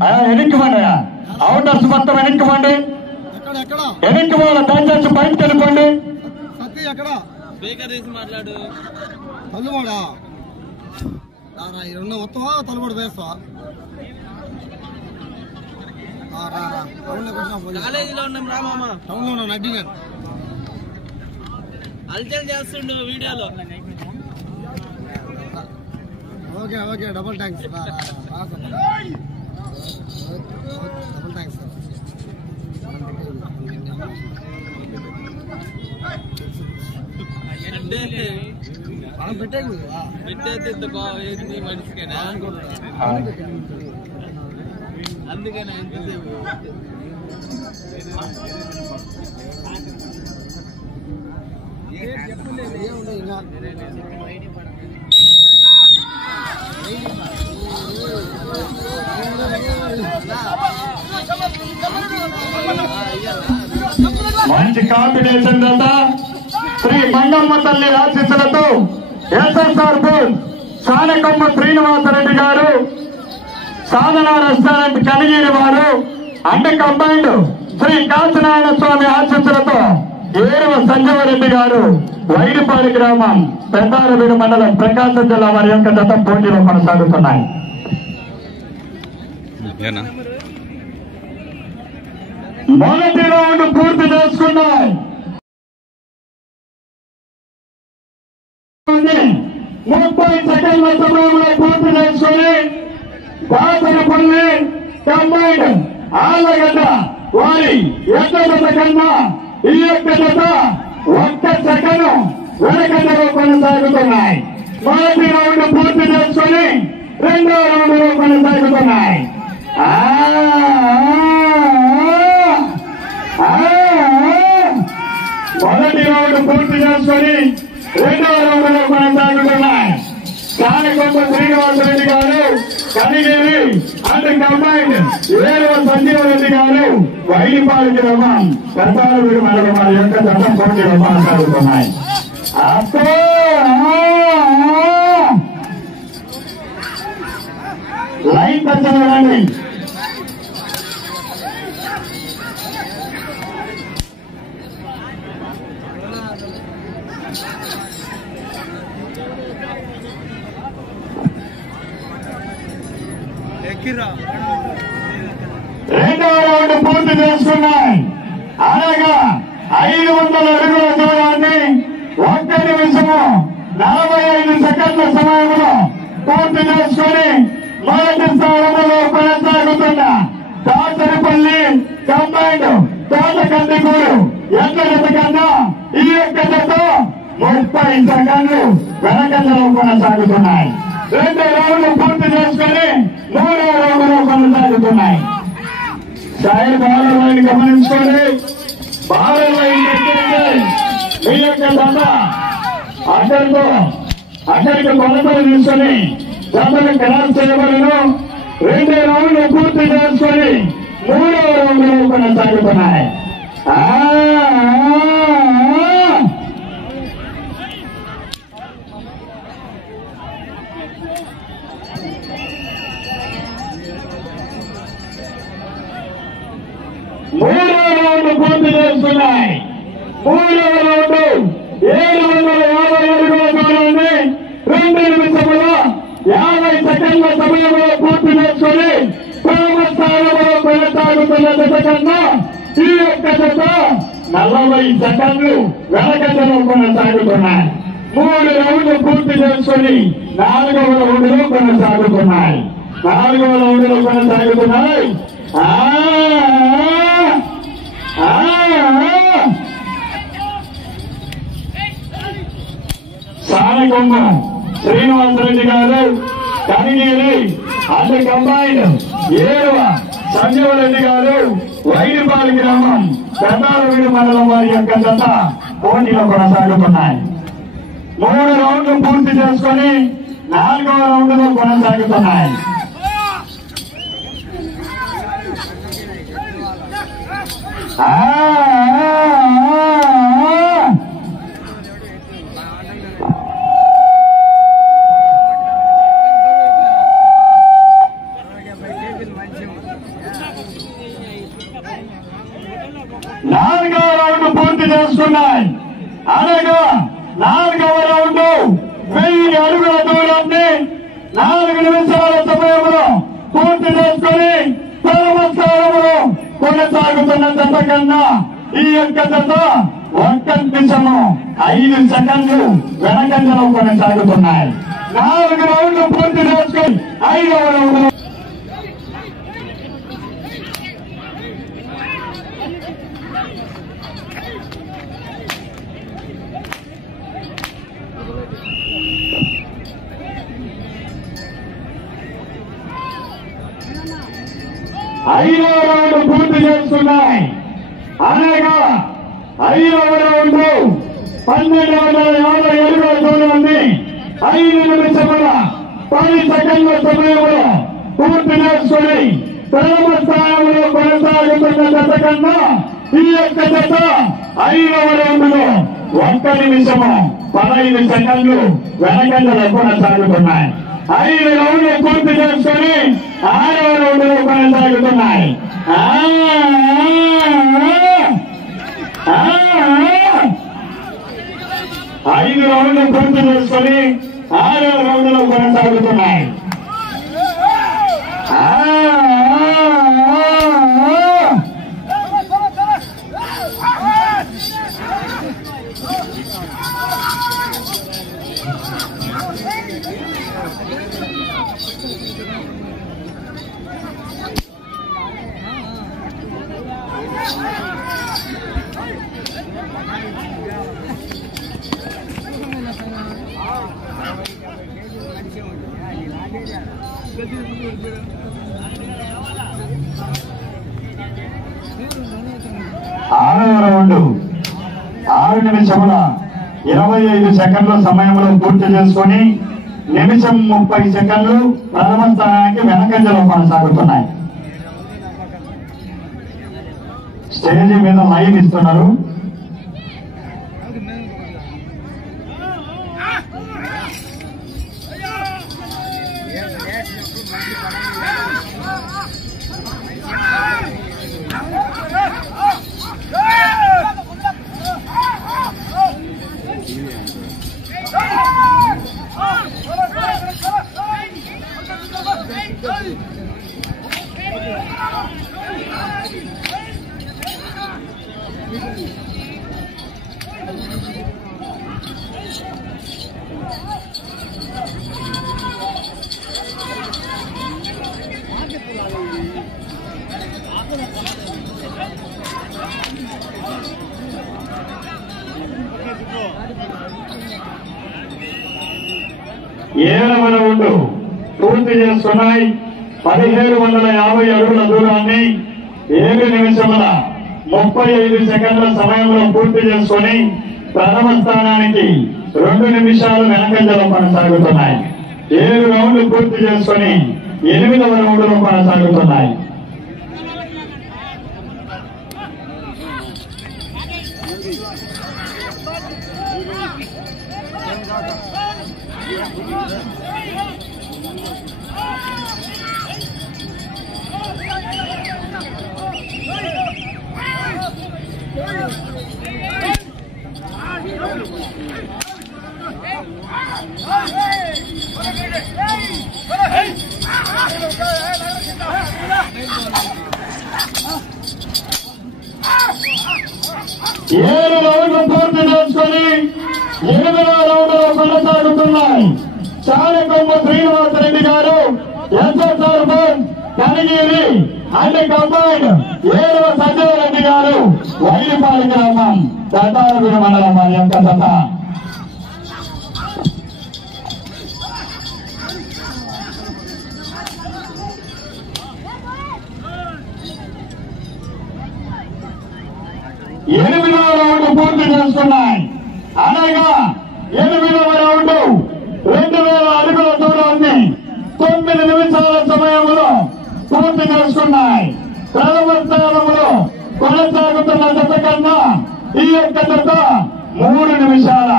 వెనక్కివ్వండి. అవుటర్స్ మొత్తం వెనక్కివ్వండి. వెనక్కివ్వాలి. దయచేసి బయటకు వెళ్ళిపోండి. మాట్లాడు తల్లువాడా రెండు వస్తావా తల్లుబడి వేస్తావా? కాలేజీలో ఉన్నాం రామామ. టౌన్ లో ఉన్నాం. నడ్డి గారు అల్చల్ చేస్తుండు వీడియోలో. Okay okay double thanks. Double thanks. మనం పెట్టేది మనిషికేనా అందుకని ఎంతసేపు మంచి కాంబినేషన్ జత శ్రీ మంగమ్మ తల్లి ఆశీస్సులతో ఎస్ఎస్ఆర్ బోర్డ్ సానకొమ్మ శ్రీనివాసరెడ్డి గారు, సాధన రెస్టారెంట్ కనిగిరి వారు అండ్ కంబైండ్ శ్రీ కాశీనారాయణ స్వామి ఆశీస్సులతో ఏరువ సంజీవరెడ్డి గారు, వైడిపాడి గ్రామం, పెద్దారవీడు మండలం, ప్రకాశం జిల్లా వారి యొక్క జత పోటీలో కొనసాగుతున్నాయి. మొదటి రౌండ్ పూర్తి చేసుకున్నాయి. 30 సెకండ్ల సమయంలో పూర్తి చేసుకుని దాసరపల్లి కంబైండ్ ఆళ్లగడ్డ వారి ఎక్కడ కన్నా ఈ యొక్క జత 1 సెకండ్ వెనకలో కొనసాగుతున్నాయి. మొదటి రౌండ్ పూర్తి చేసుకుని రెండో రౌండ్ లో కొనసాగుతున్నాయి. మొదటి రౌండ్ పూర్తి చేసుకుని రెండో రౌండ్ లో కొనసాగుతున్నాయి. సానకొమ్మ శ్రీనివాసరెడ్డి గారు, కనిగిరి అండ్ కంబైండ్ ఏరువ సంజీవరెడ్డి గారు, వైడిపాడి గ్రామం, పెద్దారవీడు మండలం వారి యొక్క జత పోటీలో కొనసాగుతున్నాయి. లైన్ పెంచలేదండి. రెండవ రౌండ్ పూర్తి చేసుకున్నాయి. అనగా 500 అడుగుల దూరాన్ని 1 నిమిషము 45 సెకండ్ల సమయంలో పూర్తి చేసుకుని మొదటి స్థానంలో కొనసాగుతున్న దాసరిపల్లి కంబైండ్ తోటకందికూరు ఎక్కడ కన్నా ఈ యొక్క జత 30 సెకండ్లు వెనకలో కొనసాగుతున్నాయి. రెండో రౌండ్ పూర్తి చేసుకుని మూడో రౌండ్ లో కొనసాగుతున్నాయి. సైడ్ బాలర్ లైన్ గమనించుకోండి. బాలర్ లైన్ మీ యొక్క జత అక్కడికి కొలతలు తీసుకొని జతను క్రాస్ చేయబడను. రెండో రౌండ్ పూర్తి చేసుకొని మూడో రౌండ్ లో కొనసాగుతున్నాయి. మూడో రౌండ్ పూర్తి చేస్తున్నాయి. మూడవ రౌండ్ 750 అడుగుల దూరాన్ని 2 నిమిషముల 50 సెకండ్ల సమయంలో పూర్తి చేసుకుని ప్రథమ స్థానంలో కొనసాగుతున్న జత కన్నా ఈ యొక్క జత 40 సెకండ్లు వెనకలో కొనసాగుతున్నాయి. 3 రౌండ్లు పూర్తి చేసుకుని 4వ రౌండ్ లో కొనసాగుతున్నాయి. 4వ రౌండ్ లో కొనసాగుతున్నాయి. సానకొమ్మ శ్రీనివాసరెడ్డి గారు, కనిగిరి అండ్ కంబైండ్ ఏరువ సంజీవరెడ్డి గారు, వైడిపాడి గ్రామం, పెద్దారవీడు మండలం వారి యొక్క జత పోటీలో కొనసాగుతున్నాయి. 3 రౌండ్లు పూర్తి చేసుకుని 4వ రౌండ్ లో కొనసాగుతున్నాయి. 4వ రౌండ్ పూర్తి చేసుకున్నాయి. అనగా 4వ రౌండ్ 1000 అడుగుల దూరాన్ని 4 నిమిషాల సమయంలో పూర్తి చేసుకుని ప్రథమ స్థానంలో కొనసాగుతున్న జత కన్నా ఈ యొక్క జత 1 నిమిషము 5 సెకండ్లు వెనకంజలో కొనసాగుతున్నాయి. 4 రౌండ్లు పూర్తి చేసుకుని 5వ రౌండ్ 5వ రౌండ్ పూర్తి చేస్తున్నాయి. అనగా 5వ రౌండ్ 1250 అడుగుల దూరాన్ని 5 నిమిషముల 10 సెకండ్ల సమయంలో పూర్తి చేసుకుని ప్రథమ స్థానంలో కొనసాగుతున్న జత కన్నా ఈ యొక్క జత 5వ రౌండ్లో 1 నిమిషము 15 సెకండ్లు వెనకంజలో కొనసాగుతున్నాయి. 5 రౌండ్లు పూర్తి చేసుకుని 6వ రౌండ్లో కొనసాగుతున్నాయి. 5 రౌండ్లు పూర్తి చేసుకుని 6వ రౌండ్లో కొనసాగుతున్నాయి. ఆరవ రౌండ్ 6 నిమిషముల 25 సెకండ్ల సమయంలో పూర్తి చేసుకుని 1 నిమిషం 30 సెకండ్లు ప్రథమ స్థానానికి వెనకంజలో కొనసాగుతున్నాయి. స్టేజ్ మీద లైవ్ ఇస్తున్నారు. ఏడవ రౌండ్ పూర్తి చేసుకున్నాయి. 1750 అడుగుల దూరాన్ని 7 నిమిషముల 35 సెకండ్ల సమయంలో పూర్తి చేసుకుని ప్రథమ స్థానానికి 2 నిమిషాలు వెనకంజలో కొనసాగుతున్నాయి. 7 రౌండ్లు పూర్తి చేసుకుని 8వ రౌండ్లో కొనసాగుతున్నాయి. ఏడు రౌండ్లు పూర్తి చేసుకుని 8వ రౌండ్లో కొనసాగుతున్నాయి. చాలకొమ్మ శ్రీనివాసరెడ్డి గారు SSR board Kanigiri and combine 7వ సంజయరెడ్డి గారు వైరిపాలి గ్రామం దత్తారపూడి మండలం వారి యొక్క జత. ఎనిమిదవ రౌండ్ పూర్తి చేసుకున్నాయి. అనగా 8వ రౌండ్ 2000 అడుగుల దూరాన్ని 9 నిమిషాల సమయంలో పూర్తి చేసుకున్నాయి. ప్రథమ స్థానంలో కొనసాగుతున్న జత కన్నా ఈ యొక్క జత 3 నిమిషాల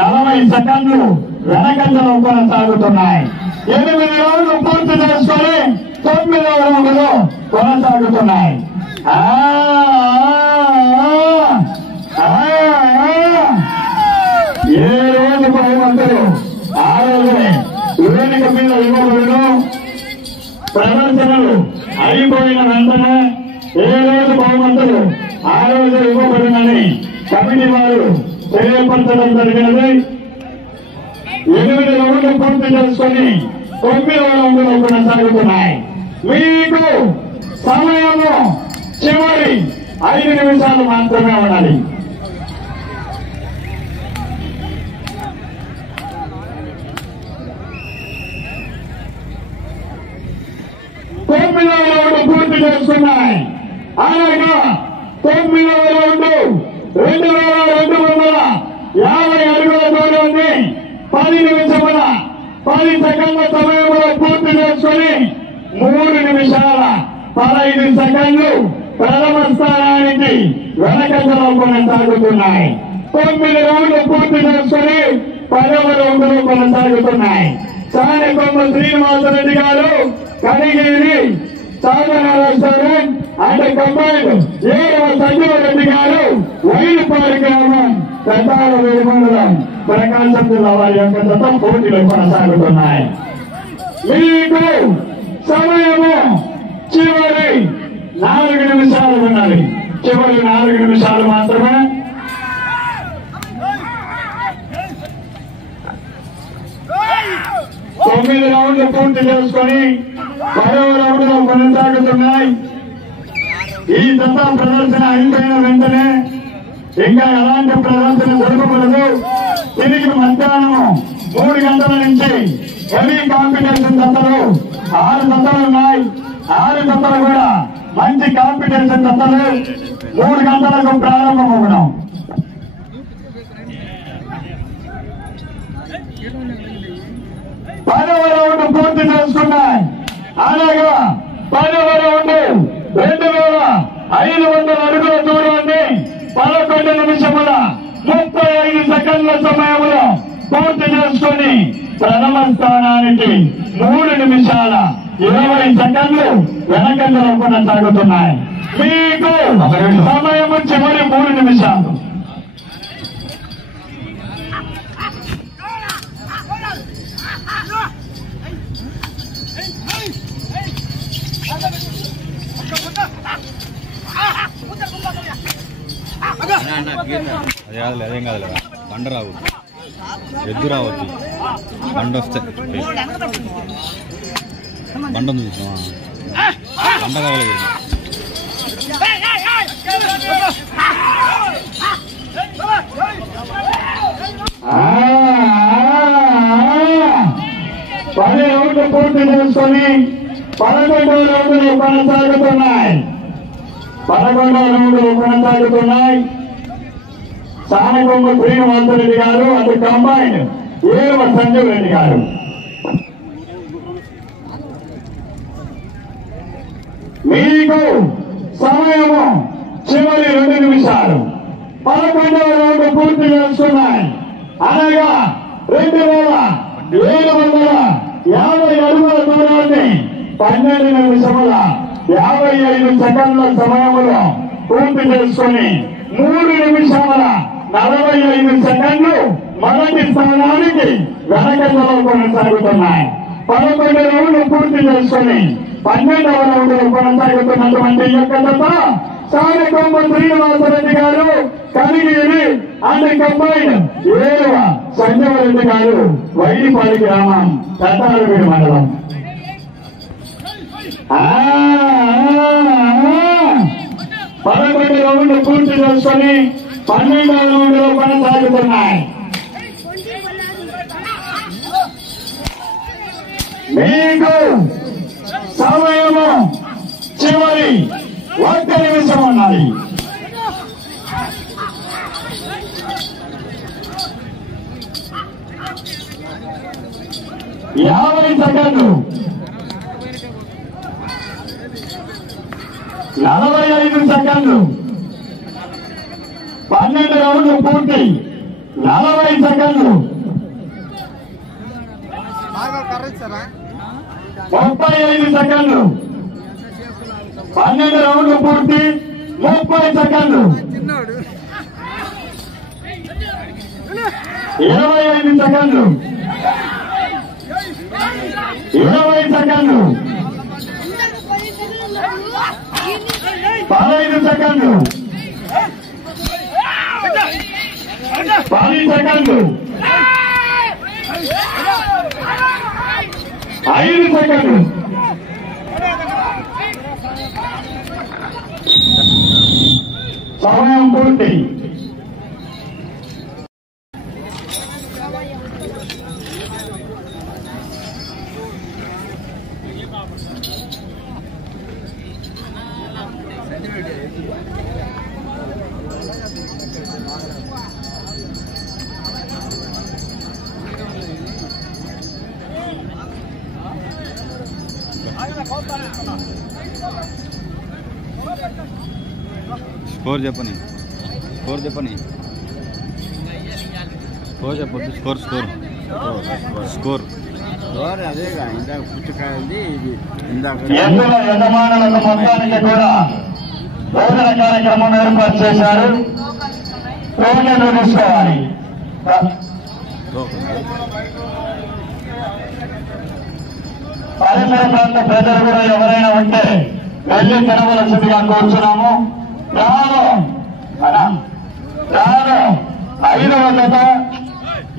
40 సెకండ్లు వెనకంజలో కొనసాగుతున్నాయి. 8 రౌండ్లు పూర్తి చేసుకుని 9వ రౌండ్లో కొనసాగుతున్నాయి. ప్రదర్శనలు అయిపోయిన వెంటనే ఏ రోజు బహుమతులు ఆ రోజు ఇవ్వబడినని కమిటీ వారు తెలియపరచడం జరిగినది. 8 రౌండ్లు పూర్తి చేసుకుని 9వ రౌండ్లో కొనసాగుతున్నాయి. మీకు సమయము చివరి 5 నిమిషాలు మాత్రమే ఉండాలి. పూర్తి చేసుకున్నాయి. అలాగా 9వ రౌండ్ 2250 అడుగుల దూరాన్ని 10 నిమిషముల 10 సెకండ్ల సమయంలో పూర్తి చేసుకుని 3 నిమిషాల 15 సెకండ్లు ప్రథమ స్థానానికి వెనకంజలో కొనసాగుతున్నాయి. 9 రౌండ్లు పూర్తి చేసుకుని 10వ రౌండ్లో కొనసాగుతున్నాయి. సానెకొమ్మ శ్రీనివాసరెడ్డి గారు కడిగేరి సాధన రెస్టారెంట్ అండ్ కంబైన్ 7వ సంజీవరెడ్డి గారు వైరుపాడు గ్రామం పెద్దారవేడి మండలం ప్రకాశం జిల్లా వారి యొక్క జత పోటీలు కొనసాగుతున్నాయి. మీకు సమయము చివరి 4 నిమిషాలు ఉన్నది. చివరి 4 నిమిషాలు మాత్రమే. తొమ్మిది రౌండ్లు పూర్తి చేసుకుని 10వ రౌండ్లో కొనసాగుతున్నాయి. ఈ జత ప్రదర్శన అయిపోయిన వెంటనే ఇంకా ఎలాంటి ప్రదర్శన జరగకూడదు. తిరిగి మధ్యాహ్నం 3 గంటల నుంచి హెవీ కాంపిటీషన్ జతలు 6 జతలు ఉన్నాయి. 6 జతలు కూడా మంచి కాంపిటీషన్ జతలు 3 గంటలకు ప్రారంభమవుతాం. పదవ రౌండ్ పూర్తి చేసుకున్నాయి. అలాగా 10వ రౌండ్ 2500 అడుగుల దూరాన్ని 11 నిమిషముల 35 సెకండ్ల సమయంలో పూర్తి చేసుకుని ప్రథమ స్థానానికి 3 నిమిషాల 20 సెకండ్లు వెనకంజలో కొనసాగుతున్నాయి. మీకు సమయము చివరి 3 నిమిషాలు. అది కాదులే, అదేం కాదులే. బండ రావద్దు, ఎద్దు రావద్దు. బండ వస్తే బండ చూసాం. బండ కావాలి. 10 రౌండ్లు పూర్తి చేసుకుని 11వ రౌండ్లు కొనసాగుతున్నాయి. 11వ రౌండ్లు కొనసాగుతున్నాయి. సానకొమ్మ శ్రీనివాసరెడ్డి గారు అటు కంబైన్ 7వ సంజీవ్ రెడ్డి గారు. మీకు సమయము చివరి 2 నిమిషాలు. 11వ రౌండ్ పూర్తి చేసుకున్నాయి. అనగా 2750 అడుగుల దూరాన్ని 12 నిమిషముల 55 సెకండ్ల సమయంలో పూర్తి చేసుకుని 3 నిమిషముల 45 సెకండ్లు మొదటి స్థానానికి వెనకంజలో కొనసాగుతున్నాయి. 11 రౌండ్లు పూర్తి చేసుకుని 12వ రౌండ్లో కొనసాగుతున్నటువంటి యొక్క జత సానకొమ్మ శ్రీనివాసరెడ్డి గారు కనిగిరి అండ్ కంబైన్ 7వ సంజీవరెడ్డి గారు వైడిపాడి గ్రామం పెద్దారవేడి మండలం. 11 రౌండ్లు పూర్తి చేసుకుని 12వ రౌండ్లో కొనసాగుతున్నాయి. మీకు సమయము చివరి 1 నిమిషం ఉన్నది. యాభై సెకండ్లు 45 సెకండ్లు 12 రౌండ్లు పూర్తి 40 సెకండ్లు 35 సెకండ్లు 12 రౌండ్లు పూర్తి 30 సెకండ్లు 25 సెకండ్లు 20 సెకండ్లు 15 సెకండ్లు 10 సెకండ్లు 5 సెకండ్లు సమయం పూర్తి. స్కోర్ చెప్పని స్కోర్ చెప్పని స్కోర్ చెప్పొద్దు. స్కోర్ స్కోర్ స్కోర్ స్కోర్ అదేగా ఇందాక పుచ్చకాయ ఇందాక ఎద్దుల యజమానులకు మొత్తానికి కూడా భోజన కార్యక్రమం ఏర్పాటు చేశారు. టోకెన్లు తీసుకోవాలి. పరిసర ప్రాంత ప్రజలు కూడా ఎవరైనా ఉంటే వెళ్ళి తినవలసిందిగా కోరుచున్నాము. రాను 5వ జత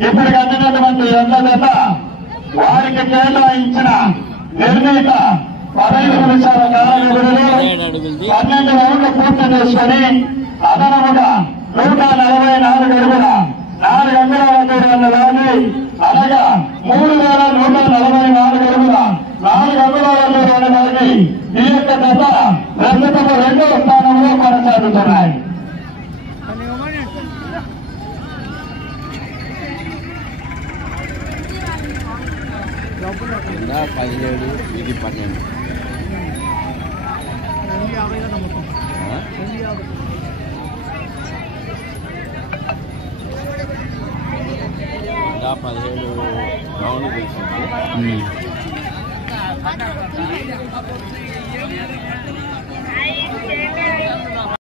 ఇప్పటికి అందినటువంటి ఎన్న జత వారికి కేటాయించిన నిర్ణీత 15 నిమిషాల కాల వ్యవధిలో 12 రౌండ్లు పూర్తి చేసుకుని అదనముగా 144 అడుగుల 4 అంగుళాల దూరాన్ని లాగి అనగా 3144 అడుగుల 4 అంగుళాల దూరాన్ని లాగి ఈ యొక్క జత ప్రస్తుతం 2వ స్థానంలో కొనసాగుతున్నాయి. కింద 17 ఇది 12 17 రౌండ్ తీసింది.